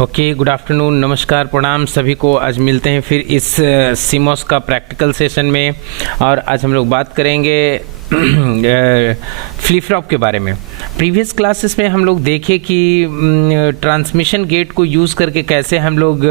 Okay, good afternoon, नमस्कार, प्रणाम सभी को। आज मिलते हैं फिर इस सीमॉस का प्रैक्टिकल सेशन में और आज हम लोग बात करेंगे फ्लिप फ्लॉप के बारे में। प्रीवियस क्लासेस में हम लोग देखे कि ट्रांसमिशन गेट को यूज़ करके कैसे हम लोग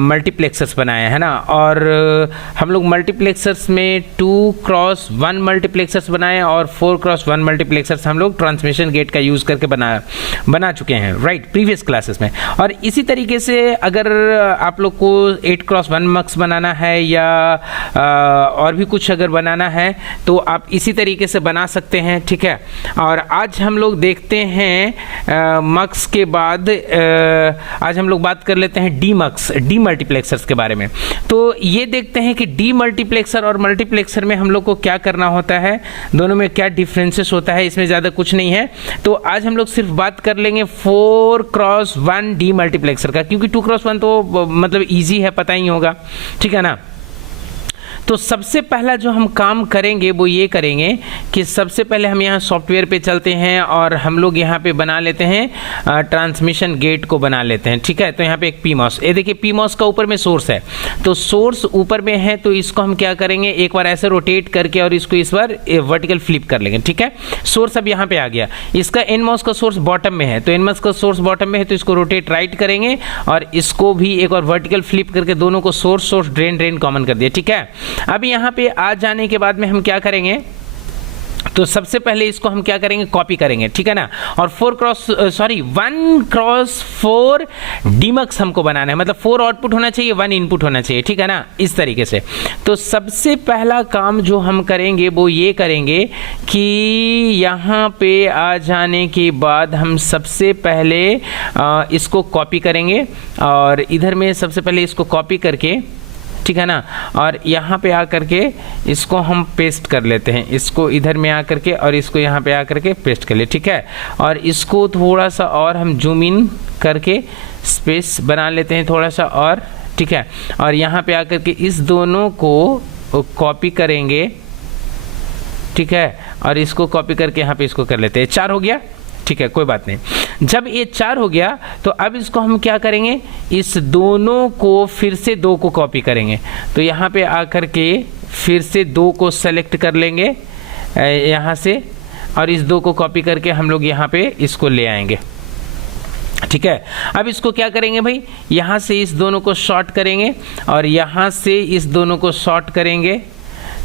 मल्टीप्लेक्सर्स बनाए हैं ना, और हम लोग मल्टीप्लेक्सर्स में 2x1 मल्टीप्लेक्सर्स बनाए और 4x1 मल्टीप्लेक्सर्स हम लोग ट्रांसमिशन गेट का यूज़ करके बना चुके हैं, राइट, प्रीवियस क्लासेस में। और इसी तरीके से अगर आप लोग को 8x1 मक्स बनाना है या और भी कुछ अगर बनाना है तो आप इसी तरीके से बना सकते हैं, ठीक है। और आज हम लोग देखते हैं मक्स के बाद आज हम लोग बात कर लेते हैं डी मल्टीप्लेक्सर्स के बारे में। तो ये देखते हैं कि डी मल्टीप्लेक्सर और मल्टीप्लेक्सर में हम लोग को क्या करना होता है, दोनों में क्या डिफरेंसेस होता है, इसमें ज़्यादा कुछ नहीं है। तो आज हम लोग सिर्फ बात कर लेंगे 4x1 डी मल्टीप्लेक्सर का, क्योंकि 2x1 तो मतलब ईजी है, पता ही होगा, ठीक है ना। तो सबसे पहला जो हम काम करेंगे वो ये करेंगे कि सबसे पहले हम यहाँ सॉफ्टवेयर पे चलते हैं और हम लोग यहाँ पे बना लेते हैं ट्रांसमिशन गेट को बना लेते हैं, ठीक है। तो यहाँ पे एक पीमॉस, ये देखिए पीमॉस का ऊपर में सोर्स है, तो सोर्स ऊपर में है, तो इसको हम क्या करेंगे, एक बार ऐसे रोटेट करके और इसको इस बार वर्टिकल फ्लिप कर लेंगे, ठीक है। सोर्स अब यहाँ पे आ गया, इसका एनमॉस का सोर्स बॉटम में है, तो एनमॉस का सोर्स बॉटम में है, तो इसको रोटेट राइट करेंगे और इसको भी एक बार वर्टिकल फ्लिप करके दोनों को सोर्स ड्रेन कॉमन कर दिया, ठीक है। अब यहाँ पे आ जाने के बाद में हम क्या करेंगे, तो सबसे पहले इसको हम क्या करेंगे, कॉपी करेंगे, ठीक है ना। और 1x4 डीमक्स हमको बनाना है, मतलब 4 आउटपुट होना चाहिए, 1 इनपुट होना चाहिए, ठीक है ना, इस तरीके से। तो सबसे पहला काम जो हम करेंगे वो ये करेंगे कि यहाँ पे आ जाने के बाद हम सबसे पहले इसको कॉपी करेंगे और इधर में सबसे पहले इसको कॉपी करके, ठीक है ना, और यहाँ पे आकर के इसको हम पेस्ट कर लेते हैं, इसको इधर में आकर के और इसको यहाँ पे आकर के पेस्ट कर ले, ठीक है। और इसको थोड़ा सा और हम जूम इन करके स्पेस बना लेते हैं थोड़ा सा और, ठीक है। और यहाँ पे आकर के इस दोनों को कॉपी करेंगे, ठीक है, और इसको कॉपी करके यहाँ पे इसको कर लेते हैं। 4 हो गया, ठीक है, कोई बात नहीं। जब ये 4 हो गया तो अब इसको हम क्या करेंगे, इस दोनों को फिर से 2 को कॉपी करेंगे, तो यहाँ पे आकर के फिर से 2 को सेलेक्ट कर लेंगे यहाँ से, और इस 2 को कॉपी करके हम लोग यहाँ पे इसको ले आएंगे, ठीक है। अब इसको क्या करेंगे भाई, यहाँ से इस दोनों को शॉर्ट करेंगे और यहाँ से इस दोनों को शॉर्ट करेंगे,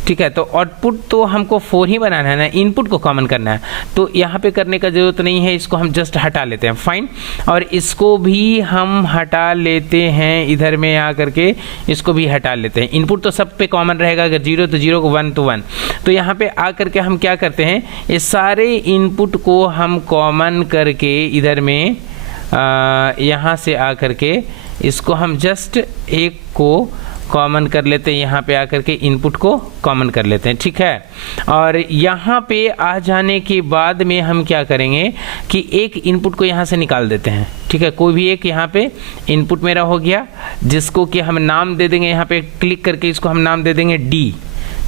ठीक है। तो आउटपुट तो हमको 4 ही बनाना है ना, इनपुट को कॉमन करना है, तो यहाँ पे करने का जरूरत नहीं है, इसको हम जस्ट हटा लेते हैं, फाइन। और इसको भी हम हटा लेते हैं, इधर में आकर के इसको भी हटा लेते हैं। इनपुट तो सब पे कॉमन रहेगा, अगर 0 तो 0 को 1 तो 1। तो यहाँ पे आकर के हम क्या करते हैं, ये सारे इनपुट को हम कॉमन करके इधर में यहाँ से आकर के इसको हम जस्ट एक को कॉमन कर लेते हैं, यहाँ पे आकर के इनपुट को कॉमन कर लेते हैं, ठीक है। और यहाँ पे आ जाने के बाद में हम क्या करेंगे कि एक इनपुट को यहाँ से निकाल देते हैं, ठीक है। कोई भी एक यहाँ पे इनपुट मेरा हो गया, जिसको कि हम नाम दे देंगे, यहाँ पे क्लिक करके इसको हम नाम दे देंगे डी,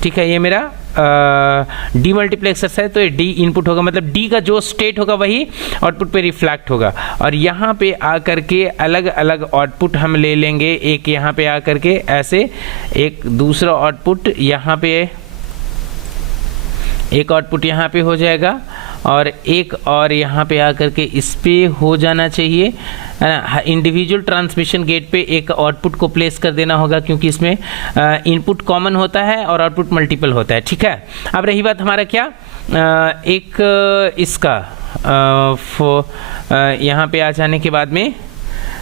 ठीक है। ये मेरा डी मल्टीप्लेक्सर्स है, तो ये डी इनपुट होगा, मतलब डी का जो स्टेट होगा वही आउटपुट पे रिफ्लेक्ट होगा। और यहाँ पे आकर के अलग अलग आउटपुट हम ले लेंगे, एक यहाँ पे आकर के ऐसे, एक दूसरा आउटपुट यहाँ पे, एक आउटपुट यहाँ पे हो जाएगा और एक और यहाँ पे आकर के इस पे हो जाना चाहिए, है ना। इंडिविजुअल ट्रांसमिशन गेट पे एक आउटपुट को प्लेस कर देना होगा, क्योंकि इसमें इनपुट कॉमन होता है और आउटपुट मल्टीपल होता है, ठीक है। अब रही बात हमारा क्या, एक इसका यहाँ पे आ जाने के बाद में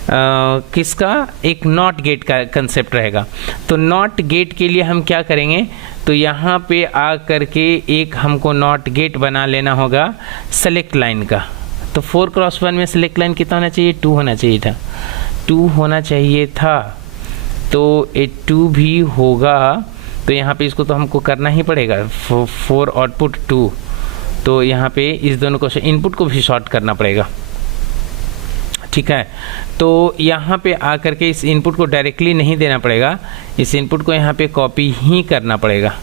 किसका, एक नॉट गेट का कंसेप्ट रहेगा। तो नॉट गेट के लिए हम क्या करेंगे, तो यहाँ पे आ करके एक हमको नॉट गेट बना लेना होगा सेलेक्ट लाइन का। तो 4x1 में सेलेक्ट लाइन कितना होना चाहिए, 2 होना चाहिए था, 2 होना चाहिए था, तो ये 2 भी होगा। तो यहाँ पे इसको तो हमको करना ही पड़ेगा, 4 आउटपुट 2, तो यहाँ पे इस दोनों को इनपुट को भी शॉर्ट करना पड़ेगा, ठीक है। तो यहाँ पे आकर के इस इनपुट को डायरेक्टली नहीं देना पड़ेगा, इस इनपुट को यहाँ पे कॉपी ही करना पड़ेगा,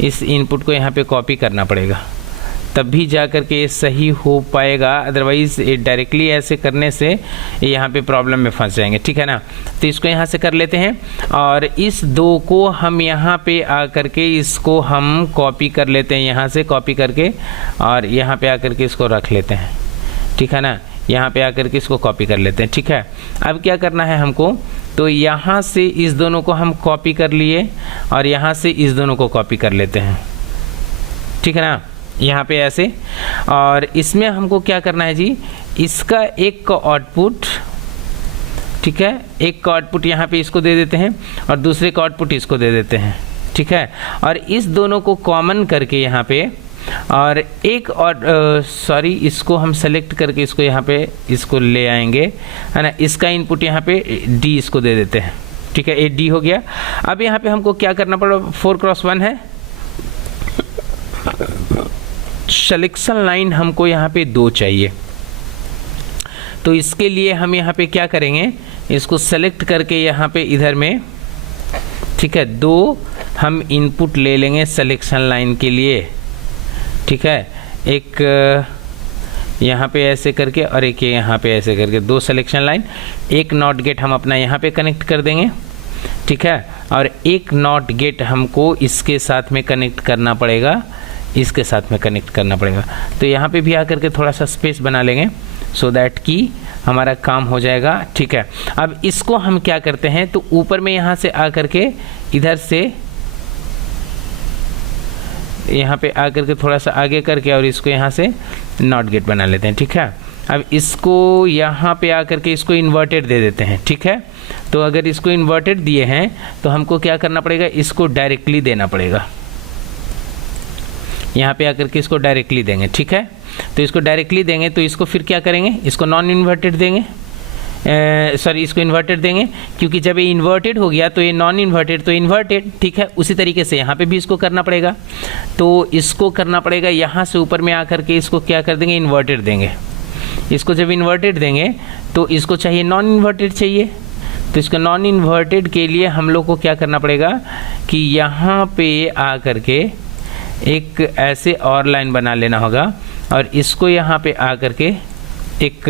इस इनपुट को यहाँ पे कॉपी करना पड़ेगा, तब भी जा कर के ये सही हो पाएगा, अदरवाइज़ डायरेक्टली ऐसे करने से यहाँ पे प्रॉब्लम में फंस जाएंगे, ठीक है ना। तो इसको यहाँ से कर लेते हैं और इस 2 को हम यहाँ पे आ कर के इसको हम कॉपी कर लेते हैं, यहाँ से कॉपी करके और यहाँ पे आ कर के इसको रख लेते हैं, ठीक है ना। यहाँ पे आकर के इसको कॉपी कर लेते हैं, ठीक है। अब क्या करना है हमको, तो यहाँ से इस दोनों को हम कॉपी कर लिए और यहाँ से इस दोनों को कॉपी कर लेते हैं, ठीक है ना, यहाँ पे ऐसे। और इसमें हमको क्या करना है जी, इसका एक का आउटपुट, ठीक है, एक का आउटपुट यहाँ पे इसको दे देते हैं और दूसरे का आउटपुट इसको दे देते हैं, ठीक है। और इस दोनों को कॉमन करके यहाँ पे और एक और सॉरी इसको हम सेलेक्ट करके इसको यहाँ पे इसको ले आएंगे, है ना। इसका इनपुट यहाँ पे डी इसको दे देते हैं, ठीक है, ये डी हो गया। अब यहाँ पे हमको क्या करना पड़ेगा, 4x1 है, सिलेक्शन लाइन हमको यहाँ पे 2 चाहिए। तो इसके लिए हम यहाँ पे क्या करेंगे, इसको सेलेक्ट करके यहाँ पे इधर में, ठीक है, 2 हम इनपुट ले लेंगे सिलेक्शन लाइन के लिए, ठीक है। एक यहाँ पे ऐसे करके और एक यहाँ पे ऐसे करके 2 सिलेक्शन लाइन, एक नॉट गेट हम अपना यहाँ पे कनेक्ट कर देंगे, ठीक है। और एक नॉट गेट हमको इसके साथ में कनेक्ट करना पड़ेगा, इसके साथ में कनेक्ट करना पड़ेगा। तो यहाँ पे भी आकर के थोड़ा सा स्पेस बना लेंगे सो दैट कि हमारा काम हो जाएगा, ठीक है। अब इसको हम क्या करते हैं, तो ऊपर में यहाँ से आकर के इधर से यहाँ पे आकर के थोड़ा सा आगे करके और इसको यहाँ से नॉट गेट बना लेते हैं, ठीक है। अब इसको यहाँ पे आकर के इसको इन्वर्टेड दे देते हैं, ठीक है। तो अगर इसको इन्वर्टेड दिए हैं तो हमको क्या करना पड़ेगा, इसको डायरेक्टली देना पड़ेगा, यहाँ पे आकर के इसको डायरेक्टली देंगे, ठीक है। तो इसको डायरेक्टली देंगे तो इसको फिर क्या करेंगे, इसको नॉन इन्वर्टेड देंगे, सॉरी इसको इन्वर्टेड देंगे, क्योंकि जब ये इन्वर्टेड हो गया तो ये नॉन इन्वर्टेड तो इन्वर्टेड, ठीक है। उसी तरीके से यहाँ पे भी इसको करना पड़ेगा, तो इसको करना पड़ेगा यहाँ से ऊपर में आकर के इसको क्या कर देंगे, इन्वर्टेड देंगे। इसको जब इन्वर्टेड देंगे तो इसको चाहिए नॉन इन्वर्टेड चाहिए, तो इसको नॉन इन्वर्टेड के लिए हम लोग को क्या करना पड़ेगा कि यहाँ पे आकर के एक ऐसे और लाइन बना लेना होगा और इसको यहाँ पे आकर के एक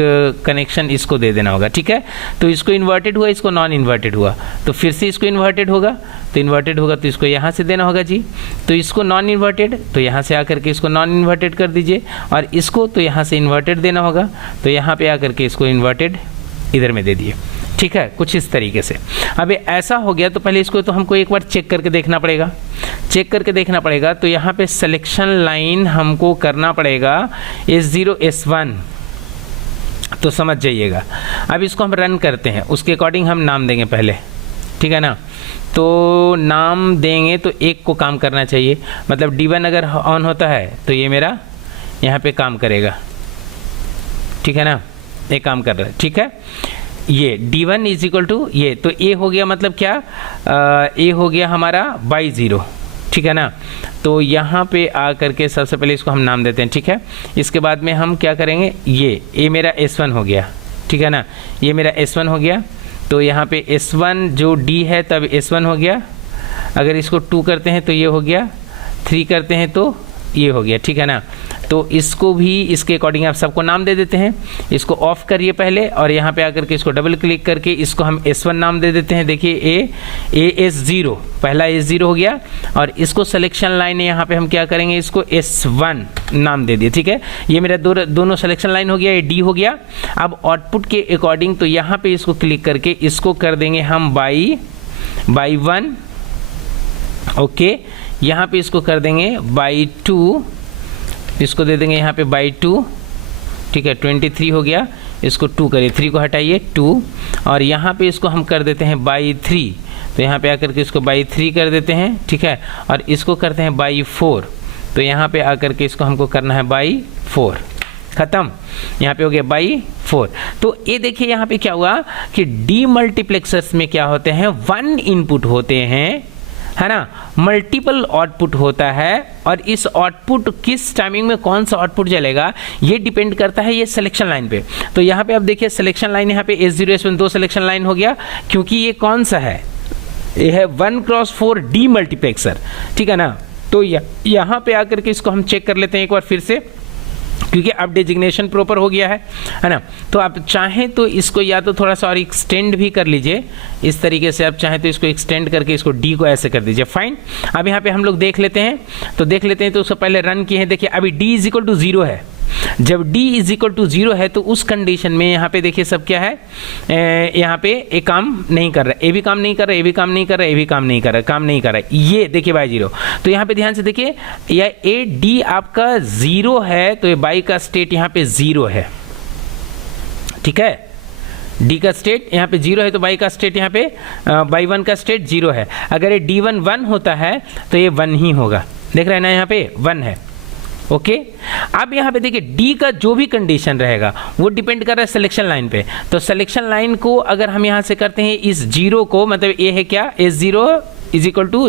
कनेक्शन इसको दे देना होगा, ठीक है। तो इसको इन्वर्टेड हुआ, इसको नॉन इन्वर्टेड हुआ, तो फिर से इसको इन्वर्टेड होगा, तो इन्वर्टेड होगा तो इसको यहाँ से देना होगा जी। तो इसको नॉन इन्वर्टेड, तो यहाँ से आकर के इसको नॉन इन्वर्टेड कर दीजिए, और इसको तो यहाँ से इन्वर्टेड देना होगा, तो यहाँ पे आकर के इसको इन्वर्टेड इधर में दे दिए, ठीक है, कुछ इस तरीके से। अब ये ऐसा हो गया तो पहले इसको तो हमको एक बार चेक करके देखना पड़ेगा, चेक करके देखना पड़ेगा। तो यहाँ पे सिलेक्शन लाइन हमको करना पड़ेगा S0 S1, तो समझ जाइएगा। अब इसको हम रन करते हैं, उसके अकॉर्डिंग हम नाम देंगे पहले, ठीक है ना। तो नाम देंगे तो एक को काम करना चाहिए, मतलब D1 अगर ऑन होता है तो ये मेरा यहाँ पे काम करेगा, ठीक है ना, ये काम कर रहा है, ठीक है। ये D1 इज इक्वल टू ये, तो ए हो गया, मतलब क्या, ए हो गया हमारा बाई 0, ठीक है ना। तो यहाँ पे आ करके सबसे पहले इसको हम नाम देते हैं, ठीक है। इसके बाद में हम क्या करेंगे, ये मेरा S1 हो गया, ठीक है ना, ये मेरा S1 हो गया। तो यहाँ पे S1 जो D है तब S1 हो गया, अगर इसको 2 करते हैं तो ये हो गया, 3 करते हैं तो ये हो गया, ठीक है ना। तो इसको भी इसके अकॉर्डिंग आप सबको नाम दे देते हैं। इसको ऑफ करिए पहले और यहाँ पे आकर के इसको डबल क्लिक करके इसको हम S1 नाम दे देते हैं। देखिए AS0 पहला S0 हो गया, और इसको सिलेक्शन लाइन है, यहाँ पे हम क्या करेंगे, इसको S1 नाम दे दिए, ठीक है। ये मेरा दोनों सिलेक्शन लाइन हो गया, ये D हो गया। अब आउटपुट के अकॉर्डिंग तो यहाँ पे इसको क्लिक करके इसको कर देंगे हम बाई 1, ओके। यहाँ पे इसको कर देंगे बाई 2, इसको दे देंगे यहाँ पे बाई 2, ठीक है। 23 हो गया, इसको 2 करिए, 3 को हटाइए 2, और यहाँ पे इसको हम कर देते हैं बाई 3, तो यहाँ पे आकर के इसको बाई 3 कर देते हैं, ठीक है। और इसको करते हैं बाई 4, तो यहाँ पे आकर के इसको हमको करना है बाई 4, खत्म। यहाँ पे हो गया बाई 4। तो ये देखिए यहाँ पे क्या हुआ कि डीमल्टीप्लेक्सर्स में क्या होते हैं, 1 इनपुट होते हैं, है ना, मल्टीपल आउटपुट होता है, और इस आउटपुट किस टाइमिंग में कौन सा आउटपुट चलेगा ये डिपेंड करता है ये सिलेक्शन लाइन पे। तो यहाँ पे आप देखिए सिलेक्शन लाइन, यहाँ पे S0 S1 2 सिलेक्शन लाइन हो गया, क्योंकि ये कौन सा है, ये है 1x4 डीमल्टीप्लेक्सर, ठीक है ना। तो यहाँ पे आकर के इसको हम चेक कर लेते हैं एक बार फिर से, क्योंकि अब डिजिग्नेशन प्रॉपर हो गया है ना। तो आप चाहें तो इसको या तो थोड़ा सा और एक्सटेंड भी कर लीजिए, इस तरीके से आप चाहें तो इसको एक्सटेंड करके इसको डी को ऐसे कर दीजिए। फाइन, अब यहाँ पे हम लोग देख लेते हैं, तो देख लेते हैं। तो उससे पहले रन किए हैं, देखिए अभी डी इज इक्वल टू 0 है। जब d इज इक्वल टू 0 है तो उस कंडीशन में यहाँ पे देखिए सब क्या है, यहाँ पे ए काम नहीं कर रहा है, ए भी काम नहीं कर रहा है, ए भी काम नहीं कर रहा है, ए भी काम नहीं कर रहा है, काम नहीं कर रहा है, ये देखिए बाई 0। तो यहाँ पे ध्यान से देखिए, या ए डी आपका 0 है तो ये बाई का स्टेट यहाँ पे 0 है, ठीक है। डी का स्टेट यहाँ पे 0 है तो बाई का स्टेट यहाँ पे बाई 1 का स्टेट 0 है। अगर ये D1 1 होता है तो ये 1 ही होगा, देख रहे हैं ना, यहाँ पे 1 है। ओके अब यहाँ पे देखिए डी का जो भी कंडीशन रहेगा वो डिपेंड कर रहा है सिलेक्शन लाइन पे। तो सिलेक्शन लाइन को अगर हम यहाँ से करते हैं इस 0 को, मतलब ये है क्या, S0 इज इक्वल टू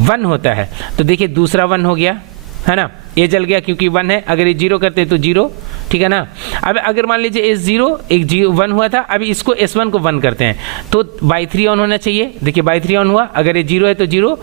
1 होता है, तो देखिए दूसरा 1 हो गया, है ना, ये जल गया क्योंकि 1 है। अगर ये 0 करते हैं तो 0, ठीक है ना। अब अगर मान लीजिए S0 एक 1 हुआ था, अभी इसको S1 को 1 करते हैं तो बाई 3 ऑन होना चाहिए, देखिए बाई 3 ऑन हुआ। अगर ये 0 है तो 0,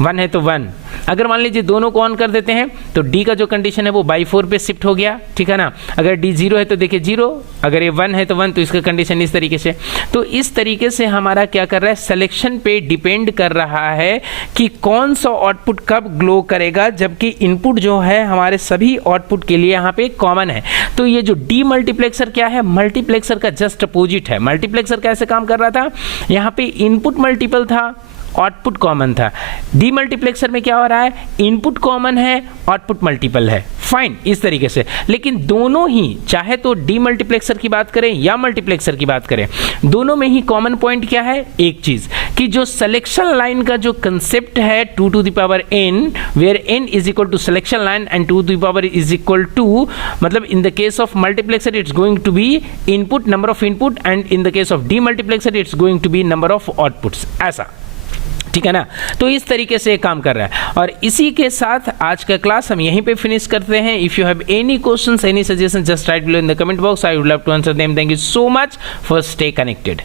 1 है तो 1। अगर मान लीजिए दोनों को ऑन कर देते हैं तो D का जो कंडीशन है वो बाई 4 पे शिफ्ट हो गया, ठीक है ना। अगर D 0 है तो देखिए 0, अगर ये 1 है तो 1, तो इसका कंडीशन इस तरीके से। तो इस तरीके से हमारा क्या कर रहा है, सिलेक्शन पे डिपेंड कर रहा है कि कौन सा आउटपुट कब ग्लो करेगा, जबकि इनपुट जो है हमारे सभी आउटपुट के लिए यहाँ पे कॉमन है। तो ये जो डी मल्टीप्लेक्सर क्या है, मल्टीप्लेक्सर का जस्ट अपोजिट है। मल्टीप्लेक्सर कैसे काम कर रहा था, यहाँ पे इनपुट मल्टीपल था, आउटपुट कॉमन था। डी मल्टीप्लेक्सर में क्या हो रहा है, इनपुट कॉमन है, आउटपुट मल्टीपल है। फाइन, इस तरीके से। लेकिन दोनों ही, चाहे तो डी मल्टीप्लेक्सर की बात करें या मल्टीप्लेक्सर की बात करें, दोनों में ही कॉमन पॉइंट क्या है, एक चीज कि जो सिलेक्शन लाइन का जो कंसेप्ट है 2 to the power n, where n is equal to selection line and 2 to the power is equal to, मतलब in the case of multiplexer it's going to be input, number of input, and in the case of demultiplexer it's going to be number of outputs, ऐसा, ठीक है ना। तो इस तरीके से काम कर रहा है। और इसी के साथ आज का क्लास हम यहीं पे फिनिश करते हैं। If you have any questions, any suggestion, just write below in the comment box, I would love to answer them. Thank you so much for stay connected.